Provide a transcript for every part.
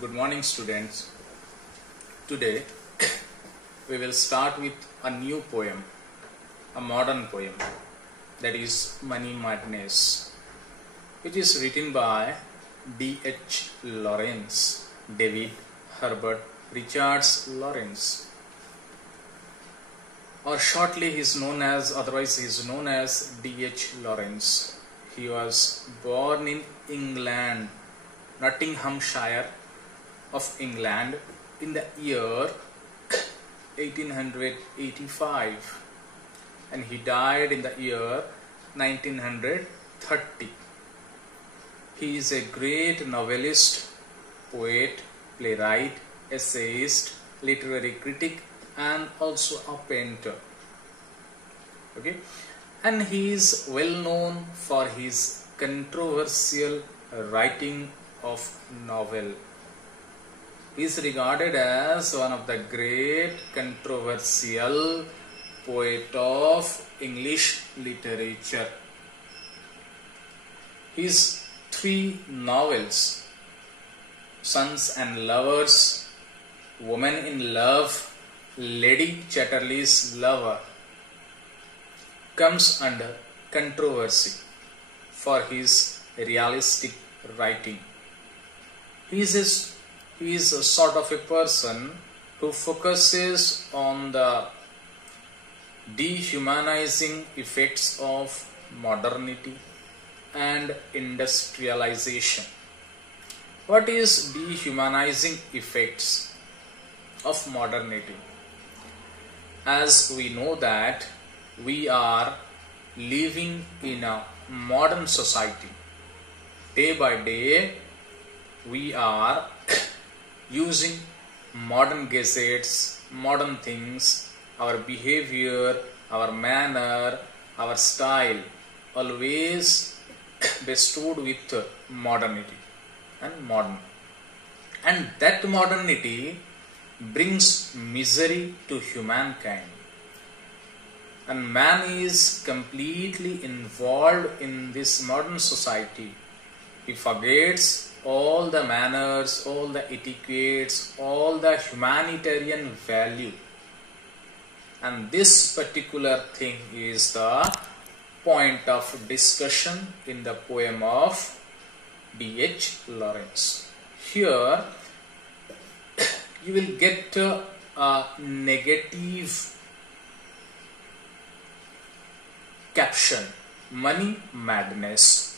Good morning, students. Today we will start with a new poem, a modern poem, that is Money Madness, which is written by D.H. Lawrence, David Herbert Richards Lawrence, or shortly he is known as D.H. Lawrence. He was born in England, Nottinghamshire of England, in the year 1885, and he died in the year 1930. He is a great novelist, poet, playwright, essayist, literary critic, and also a painter. Okay, and he is well known for his controversial writing of novel. He is regarded as one of the great controversial poet of English literature. His three novels, Sons and Lovers, Woman in Love, Lady Chatterley's Lover, comes under controversy for his realistic writing. He is a sort of a person who focuses on the dehumanizing effects of modernity and industrialization. What is dehumanizing effects of modernity? As we know that we are living in a modern society. Day by day we are using modern gadgets, modern things, our behavior, our manner, our style, always bestowed with modernity and modern. And that modernity brings misery to humankind. And man is completely involved in this modern society. He forgets all the manners, all the etiquettes, all the humanitarian value. And this particular thing is the point of discussion in the poem of D.H. Lawrence. Here you will get a negative caption: money madness.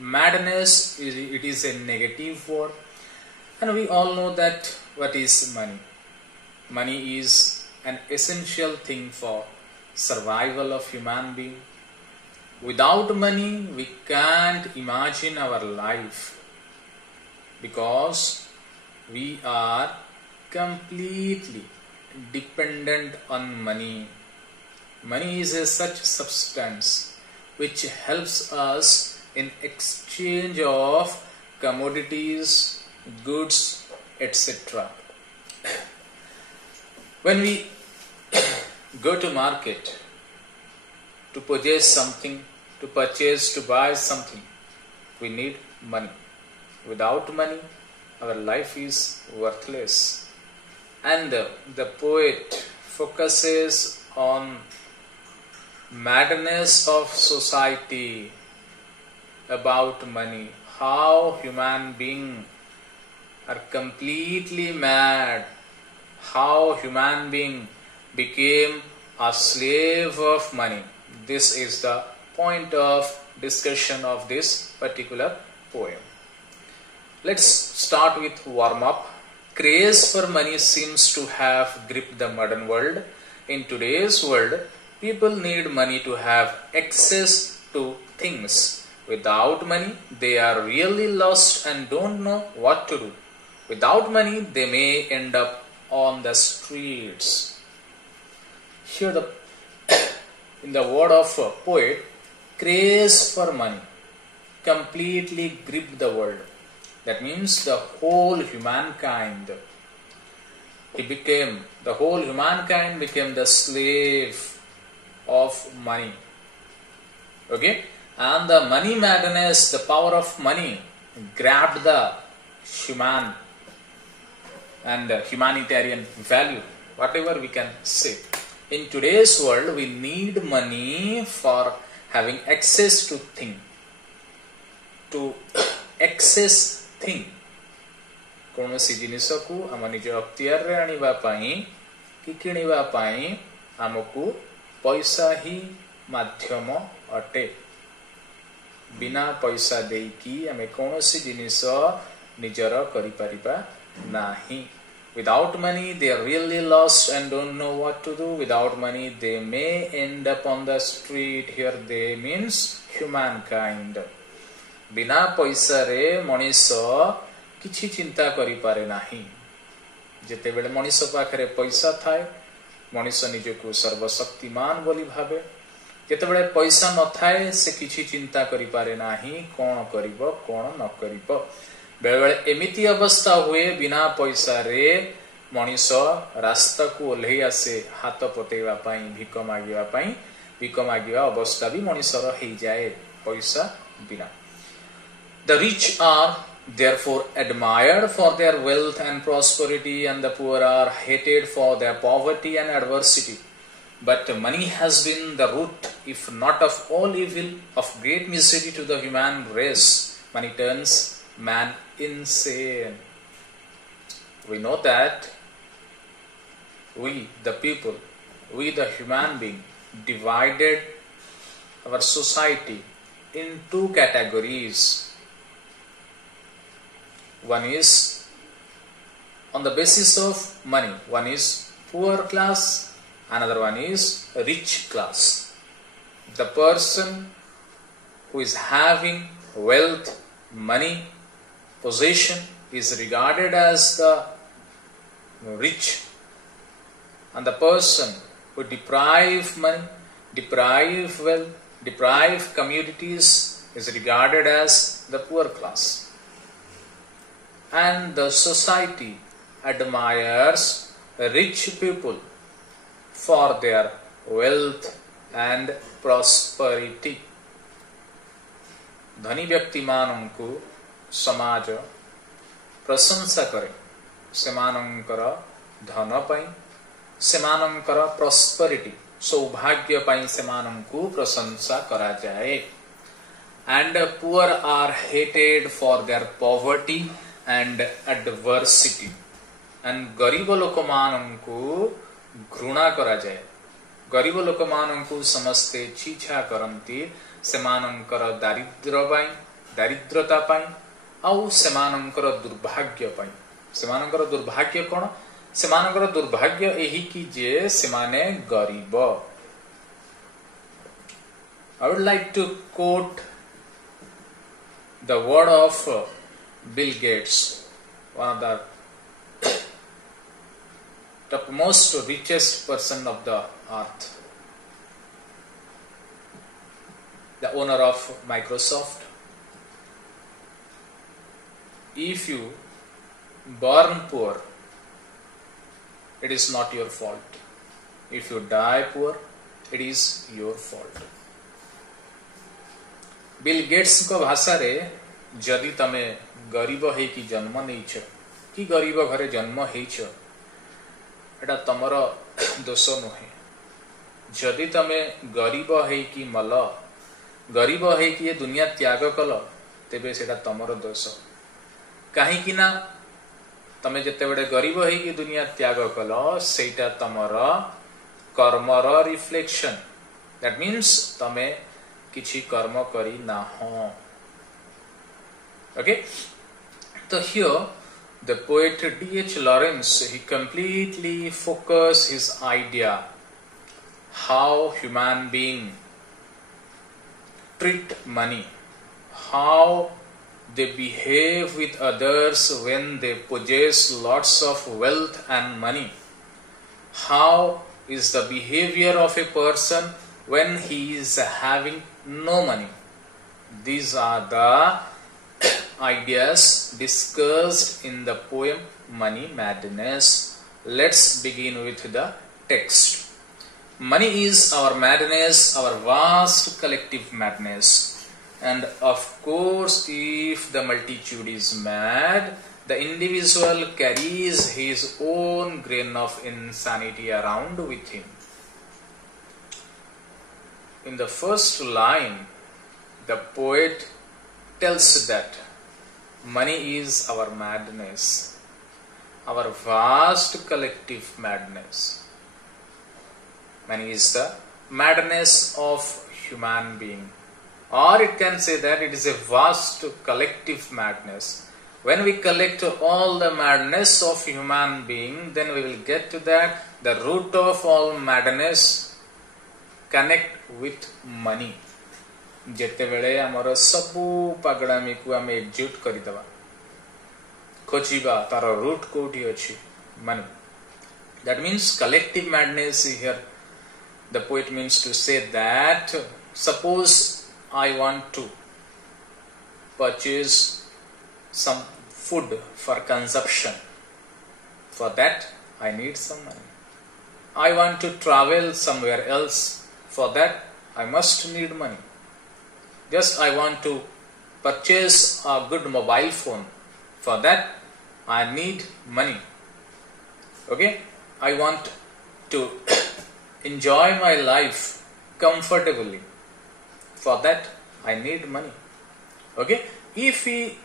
Madness is a negative word, and we all know that what is money. Money is an essential thing for survival of human being. Without money we can't imagine our life, because we are completely dependent on money. Money is a such substance which helps us in exchange of commodities, goods, etc. When we go to market to purchase something, to buy something, we need money. Without money, our life is worthless. And the poet focuses on madness of society about money, how human beings are completely mad, how human being became a slave of money. This is the point of discussion of this particular poem. Let's start with warm up. Craze for money seems to have gripped the modern world. In today's world, people need money to have access to things. Without money, they are really lost and don't know what to do. Without money, they may end up on the streets. Here in the word of a poet, craze for money completely gripped the world. That means the whole humankind became the slave of money. Okay? And the money madness, the power of money, grabbed the human and humanitarian value, whatever we can say. In today's world, we need money for having access to things. To access thing, कौनसी जिनिस को आम निज अख्तियार रे आनिबा पाई कि किनिबा पाई आमको पैसा ही माध्यम अटे. बिना पैसा देकी आमे कौनसी जिनिस निजर करि परिबा नाही. Without money, they are really lost and don't know what to do. Without money, they may end up on the street. Here they means humankind. बिना पैसा रे मनीष किछि चिंता करि पारे नाही. जेते बेले मनीष पाखरे पैसा थाए मनीष निजको सर्वशक्तिमान बोली भावे. जेते बेले पैसा न थाए से किछि चिंता करि पारे नाही. कोन करिवो कोन न करिवो. बेले बेले एमिति अवस्था हुए बिना पैसा रे मनीष रास्ता को ओल्हे आसे हाथ पतेवा पाई भिक मागिवा अवस्था भी मनीषर हेई जाए पैसा बिना. The rich are therefore admired for their wealth and prosperity, and the poor are hated for their poverty and adversity. But money has been the root, if not of all evil, of great misery to the human race. Money turns man insane. We know that we, the people, we the human being, divided our society in two categories. One is on the basis of money. One is poor class, another one is rich class. The person who is having wealth, money, possession is regarded as the rich, and the person who deprive money, deprive wealth, deprive communities is regarded as the poor class. And the society admires rich people for their wealth and prosperity. धनी व्यक्ति मानंकु समाज प्रशंसा करे सेमानंकर धन पाई सेमानंकर prosperity सौभाग्य पाई सेमानंकु प्रशंसा करा जाए. And poor are hated for their poverty and adversity. And गरीब लोक मानंकु घृणा करा जाए. गरीब लोक मानंकु समस्ते छीछा करंती सेमानंकर दारिद्रता पाई आउ सेमानंकर दुर्भाग्य पाई. सेमानंकर दुर्भाग्य कोन? सेमानंकर दुर्भाग्य एही कि जे सेमाने गरीब. I would like to quote the word of Bill Gates, one of the topmost richest person of the earth, the owner of Microsoft. If you born poor, it is not your fault. If you die poor, it is your fault. Bill Gates को भाषा रे जदि तमे गरीब है कि जन्म नहींछ कि गरीब घरे जन्म हेइछ एटा तमर दोष नुहे. जदि तमे गरीब है कि मल गरीब है कि ये दुनिया त्याग कल तेबे सेटा तमर दोष. कहीं कि ना तमे जते बड़े गरीब है कि दुनिया त्याग कल सेटा तमर कर्मर रिफ्लेक्शन. दैट मीन्स तमे किछि कर्म करी ना हो. Okay, so here the poet D.H. Lawrence, he completely focused his idea how human being treat money, how they behave with others when they possess lots of wealth and money, how is the behavior of a person when he is having no money. These are the ideas discussed in the poem Money Madness. Let's begin with the text. Money is our madness, our vast collective madness. And of course, if the multitude is mad, the individual carries his own grain of insanity around with him. In the first line, the poet tells that money is our madness, our vast collective madness. Money is the madness of human being, or it can say that it is a vast collective madness. When we collect all the madness of human being, then we will get to that the root of all madness connect with money. जेते बेले हमर सबु पागड़ामी को आम exit करदबा खोजिबा तार root कोठी अछि money. That means collective madness here. The poet means to say that suppose I want to purchase some food for consumption. For that I need some money. I want to travel somewhere else. For that I must need money. Just I want to purchase a good mobile phone. For that I need money. Okay? I want to enjoy my life comfortably. For that I need money. Okay? If we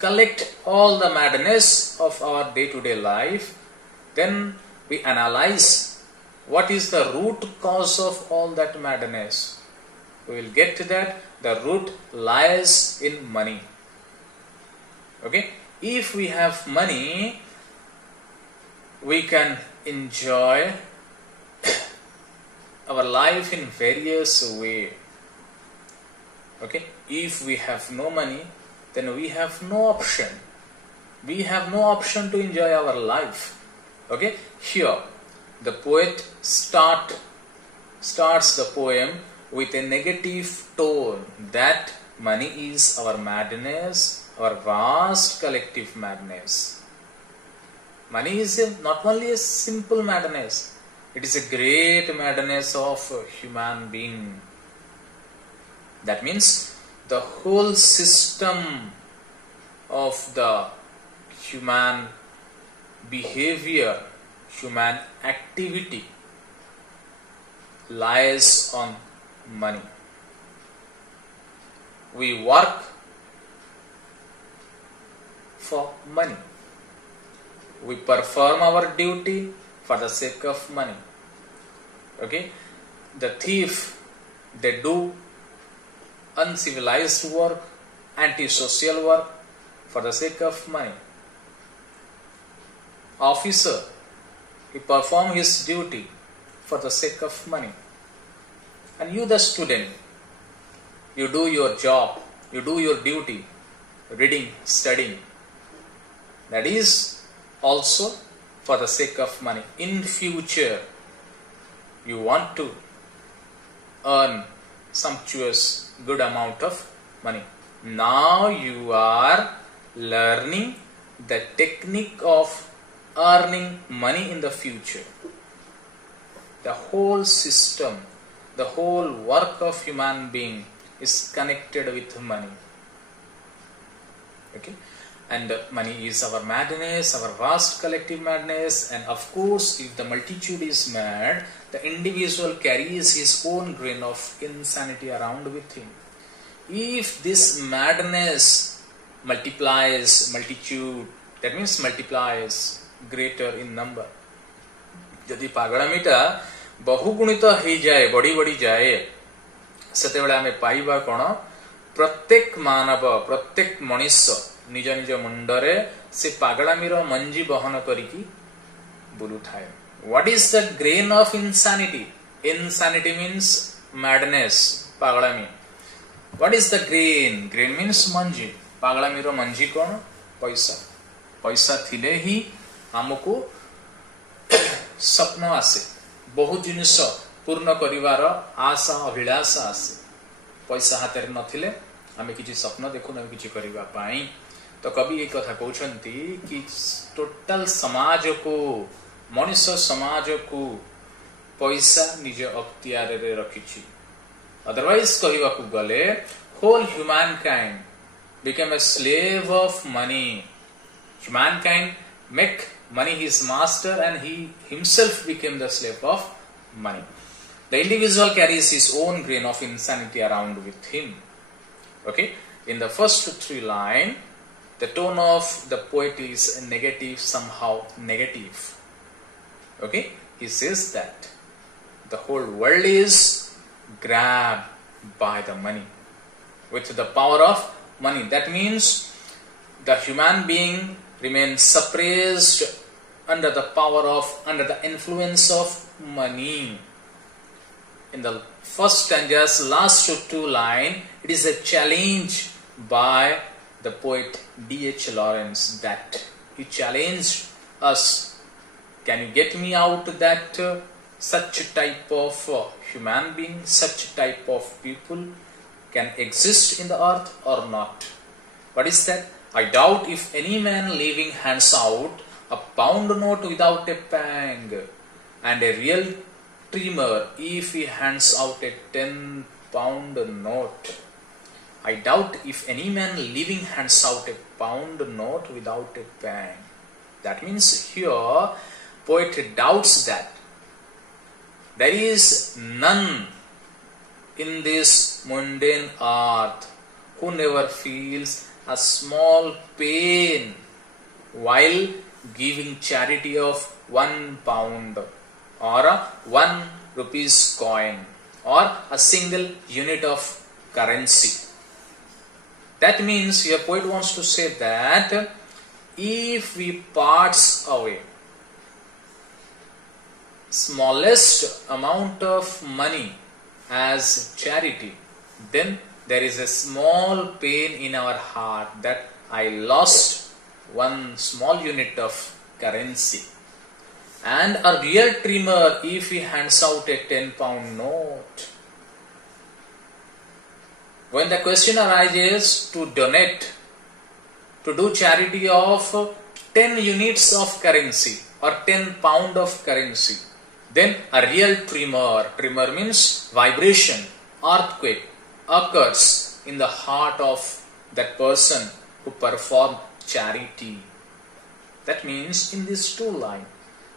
collect all the madness of our day-to-day life, then we analyze what is the root cause of all that madness. We will get to that the root lies in money. Okay? If we have money, we can enjoy our life in various way. Okay? If we have no money, then we have no option. We have no option to enjoy our life. Okay? Here, the poet starts the poem with a negative tone that money is our madness, our vast collective madness. Money is not only a simple madness, it is a great madness of human being. That means the whole system of the human behavior, human activity lies on money. We work for money. We perform our duty for the sake of money. Okay? The thief, they do uncivilized work, antisocial work for the sake of money. Officer, he perform his duty for the sake of money. And you, the student, you do your job, you do your duty, reading, studying. That is also for the sake of money. In future, you want to earn sumptuous, good amount of money. Now you are learning the technique of earning money in the future. The whole system, the whole work of human being is connected with money. Okay? And money is our madness, our vast collective madness. And of course, if the multitude is mad, the individual carries his own grain of insanity around with him. If this madness multiplies, multitude, that means multiplies greater in number. यदि पागड़ामीटा बहुगुणित हो जाए, बढ़ी बढ़ी जाए, सेते बेले आमे पाइबा कोन प्रत्येक मानव, प्रत्येक मनुष्य निज निज मुंडरे से पागड़ामीर मंजी बहन करिकी बुलुथाए. What is the grain of insanity? Insanity means madness, पागड़ामी. What is the grain? Grain means मंजी. पागड़ामीर मंजी कोन? पैसा. पैसा थिले ही हमको स्वप्न आसे, बहुत जिनिस पूर्ण करिवार आशा अभिलाषा आसे. पैसा हाथ नथिले आमे किछि स्वप्न देखु न किछि करिवा पाई. तो कवि एक कथा कहउछंती कि टोटल समाज को, मनुष्य समाज को पैसा निज अख्तियार रे रखिछि. अदरवाइज कहवा को गले whole ह्यूमैनकाइंड became a slave of money. Humankind make money his master and he himself became the slave of money. The individual carries his own grain of insanity around with him. Okay, in the first three lines, the tone of the poet is negative, somehow negative. Okay, he says that the whole world is grabbed by the money, with the power of money. That means the human being remains suppressed under the influence of money. In the first stanza's last two lines, it is a challenge by the poet D.H. Lawrence, that he challenged us. Can you get me out that such type of human being, such type of people can exist in the earth or not? What is that? I doubt if any man living hands out a pound note without a pang, and a real dreamer if he hands out a 10-pound note. I doubt if any man living hands out a pound note without a pang. That means here poet doubts that there is none in this mundane earth who never feels a small pain while giving charity of 1 pound or a 1 rupees coin or a single unit of currency. That means here poet wants to say that if we parts away smallest amount of money as charity, then there is a small pain in our heart that I lost 1 small unit of currency. And a real dreamer if he hands out a 10-pound note. When the question arises to donate, to do charity of 10 units of currency or 10 pound of currency, then a real tremor means vibration, earthquake occurs in the heart of that person who performed charity. That means in these two lines,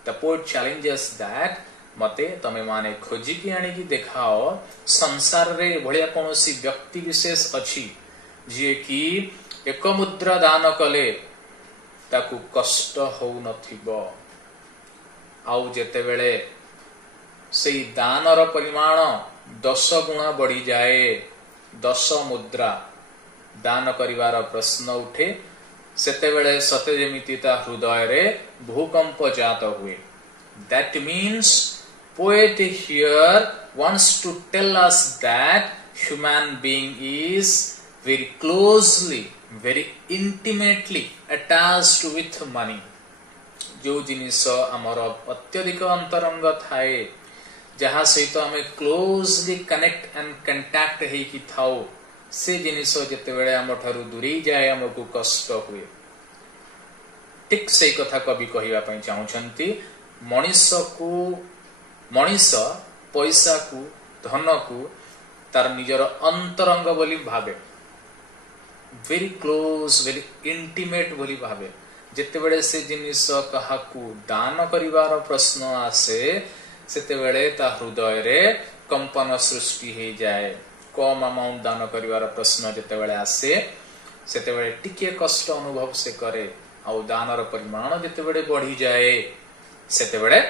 the poet challenges that मते तमे माने खोजिकी आनिकी देखाओ संसार रे भलिया कोनोसी व्यक्ति विशेष अछि जे कि एक मुद्रा दान कले ताकू कष्ट हो नथिबो आउ जेते बेले सेई दानर परिमाण 10 गुणा बढ़ी जाए 10 मुद्रा दान करिवार प्रश्न उठे सेते बेले सते जेमिति ता हृदय रे भूकंप जात हुए. That means poet here wants to tell us that human being is very closely, very intimately attached with money. जो जिनिस आमर अत्यधिक अंतरंग थाए जहाँ सहित आमे क्लोजली कनेक्ट एंड कंटैक्ट हेकी थाओ से जिनिस जेते बेले आम ठारू दूरी जाए हमको कष्ट हुए. ठीक से कथा कवि कहिबा पई चाहुछंती मनीष पैसा को धन को तार निजर अंतरंग बोली भावे वेरी क्लोज वेरी इंटीमेट बोली भावे. जेते बेले से जिनिस काहाकू दान करिवार प्रश्न आसे सेते बेले ता हृदय रे कंपन सृष्टि हे जाए. कम अमाउंट दान करिवार प्रश्न जेते बेले आसे सेते बेले टिके कष्ट अनुभव से करे आउ दानर परिमाण जेते बेले बढ़ी जाए सेते बेले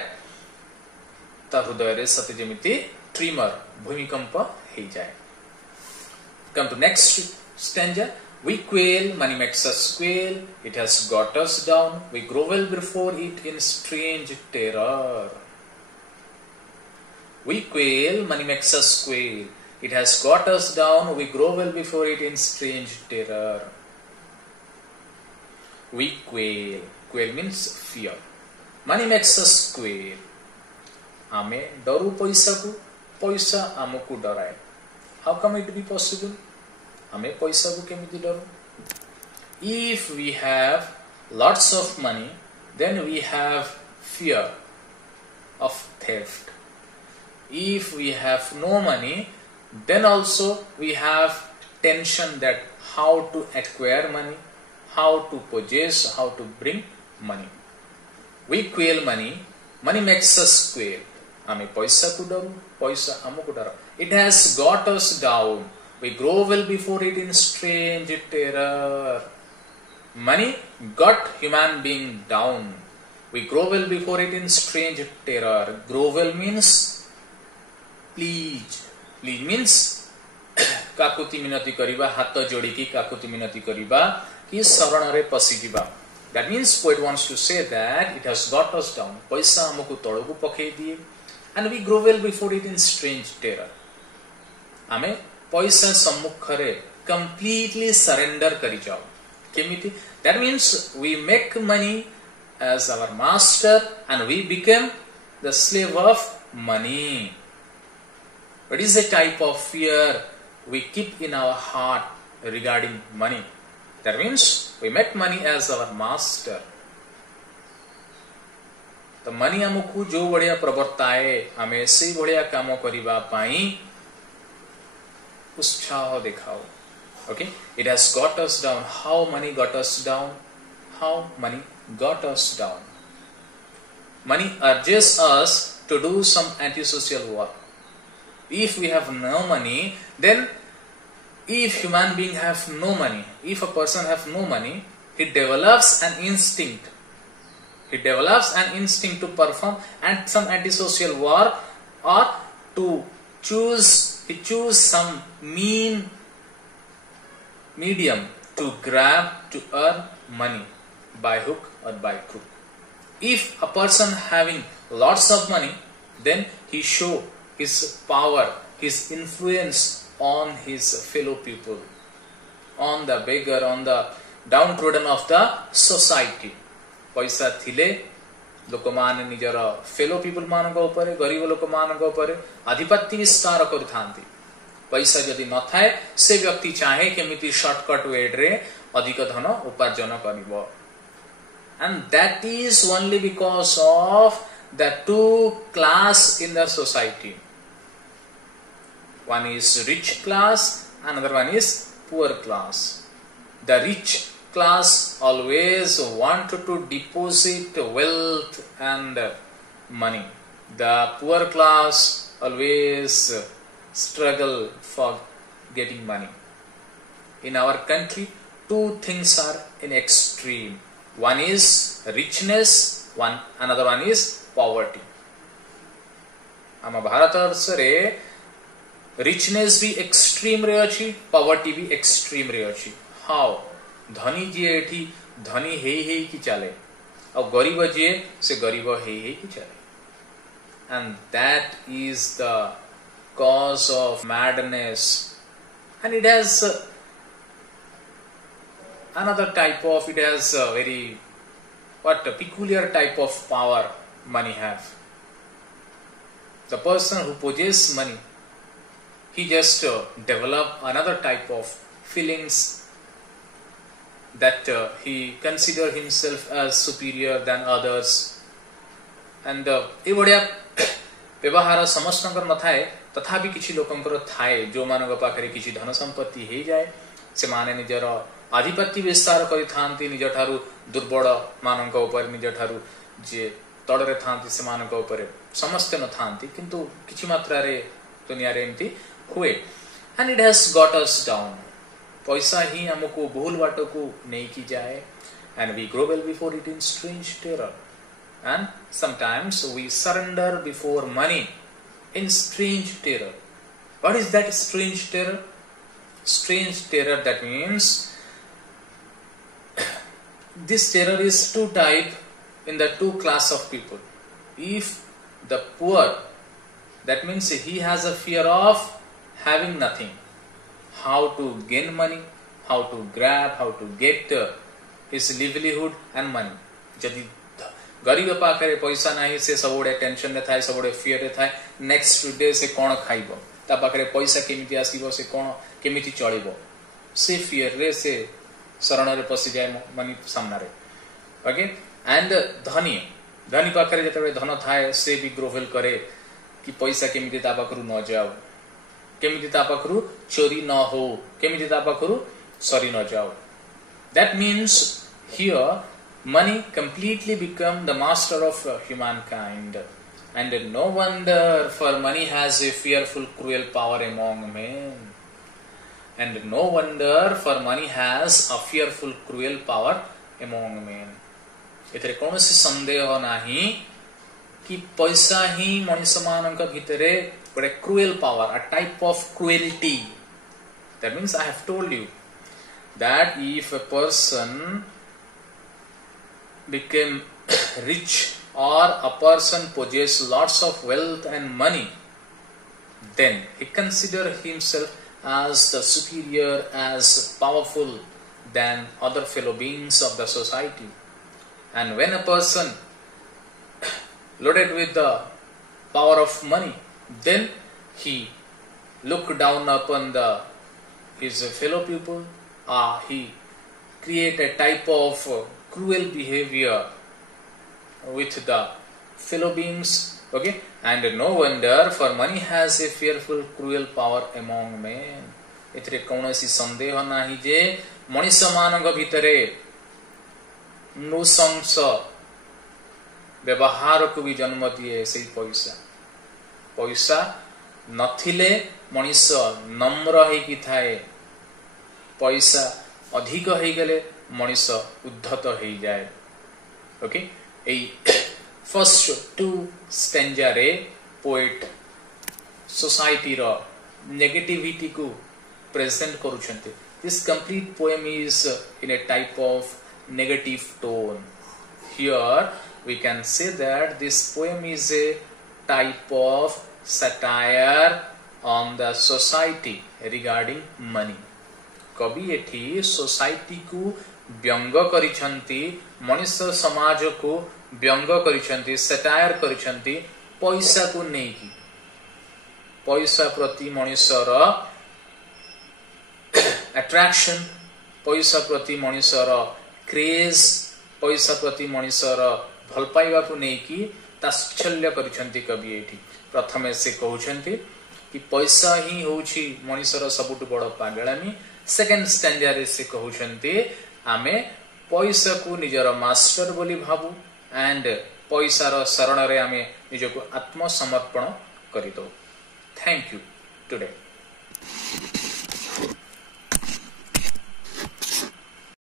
ता हृदय रे सते जेमिति ट्रिमर भूमिकंप हे जाए. Come to next stanza. We quail, money makes us quail, it has got us down, we grovel before it in strange terror. We quail, money makes us quail, it has got us down, we grovel before it in strange terror. We quail, quail means fear. Money makes us quail. आमे डरू पैसा को, पैसा आमको डराए. How come it be possible? आमे पैसा को केमिति डरू? If we have lots of money, then we have fear of theft. If we have no money, then also we have tension that how to acquire money, how to possess, how to bring money. We quail money, money makes us quail. Ame paisa ku daru, paisa amuku daru. It has got us down. We grovel before it in strange terror. Money got human being down. We grovel before it in strange terror. Grovel means please. Please means kakuti minati kariba, hatta jodiki kakuti minati kariba, ki saranare pasijiba. That means poet wants to say that it has got us down. Paisa amuku toloku pakai diye, and we grovel before it in strange terror. Ame paisa sammukhare completely surrender kari jao. Kemiti? That means we make money as our master and we become the slave of money. What is the type of fear we keep in our heart regarding money? That means we make money as our master. The money amuku jo badhiya pravartaye, ame se badhiya kamo kariba pai utsaho dekhao. Okay, it has got us down. How money got us down? How money got us down? Money urges us to do some antisocial work. If we have no money, then if human being have no money, if a person have no money, he develops an instinct. He develops an instinct to perform and some antisocial work, or to choose some mean medium to grab, to earn money by hook or by crook. If a person having lots of money, then he show his power, his influence on his fellow people, on the beggar, on the downtrodden of the society. Paisa thile लोकमान निजर fellow people मान उपरे, गरीब लोक मान उपरे आधिपत्य विस्तार करिथांती. पैसा जदि न थाए से व्यक्ति चाहे केमिति शॉर्टकट वेड रे अधिक धन उपार्जन करिवो. And that is only because of the two class in the society. One is rich class, another one is poor class. The rich class always want to deposit wealth and money. The poor class always struggle for getting money. In our country, two things are in extreme. One is richness, another one is poverty. Ama Bharatvarsare richness भी extreme रे अछि, poverty भी extreme रे अछि. How? धनी जी एठी धनी हे की चले, और गरीब जी से गरीब हे की चले. And that is the cause of madness. And it has another type of, it has a very, a peculiar type of power money have. The person who possesses money, he just develop another type of feelings, that he consider himself as superior than others. And ए बढिया व्यवहार समस्तंकर न थाए, तथापि किछि लोकंकर थाए जो मानक पाखरे किछि धन संपत्ति हे जाए, से माने निजर आधिपत्य विस्तार करिथांती निज ठारू दुर्बल मानक उपर, निज ठारू जे तड़रे थांती से मानक उपर समस्त न थांती, किंतु किछि मात्रा रे दुनिया रे एमती हुए. And it has got us down. पैसा ही हमको भूल बाटो को नहीं की जाए, and we grovel before it in strange terror. And sometimes we surrender before money in strange terror. What is that strange terror? Strange terror, that means this terror is two type in the two class of people. If the poor, that means he has a fear of having nothing, how to gain money, how to grab, how to get his livelihood and money. जदि गरीब पाखरे पैसा नहीं, से सबोडे tension रे थाए, सबोडे fear रे थाए, नेक्स्ट डे से कोन खाइबो, ता पाखरे पैसा केमिति आसीबो, से कोन केमिति चलिबो, से फियर रे से शरण रे पसि जाय मनी सामना रे. ओके. एंड धनी पाखरे जतबे धन थाए, से भी ग्रोवेल करे कि पैसा केमिति ता पाखरु न जाओ, केमिति ता पाखरु चोरी न हो, केमिति ता पाखरु सरी न जाओ. That means here money completely become the master of humankind. And no wonder for money has a fearful cruel power among men. And no wonder for money has a fearful cruel power among men. एथरे कौनसी संदेह नाही कि पैसा ही मनुष्य मानक भितरे गोटे cruel power, a type of cruelty. That means I have told you that if a person became rich or a person possesses lots of wealth and money, then he consider himself as the superior, as powerful than other fellow beings of the society. And when a person loaded with the power of money, then he look down upon his fellow people, he create a type of cruel behavior with the fellow beings. Okay, and no wonder for money has a fearful cruel power among men. एथरे कौनसी संदेह नाही जे मनुष्य मानक भितरे नृशंस व्यवहार को भी जन्म दिए से पैसा. पैसा नथिले मनुष्य नम्र हेकी थाए, पैसा अधिक हो गले मनुष्य उद्धत हो जाए. ओके, फर्स्ट टू स्टैंजा रे पोएट सोसाइटी रो नेगेटिविटी को प्रेजेंट करूछन्ते. This complete poem is in a type of negative tone. Here we can say that this poem is a type of satire on the society regarding money. कवि एठी society को व्यंग करिछन्ति, मनुष्य समाज को व्यंग करिछन्ति, सटायर करिछन्ति पैसा को नेकी. पैसा प्रति मनुष्यर अट्रैक्शन, पैसा प्रति मनुष्यर क्रेज, पैसा प्रति मनुष्यर भल पाइबा को नेकी ताच्छल्य करिछन्ति कवि एठी. प्रथमे से कहउछन्ति कि पैसा ही होउछि मनुष्यर सबुटु बड़ पागलामी. सेकेंड स्टैंजा रे से कहउछन्ति आमे पैसा को निजर मास्टर बोली भाबु एंड पैसार शरण रे आमे निजको आत्मसमर्पण करिदो. Thank you today.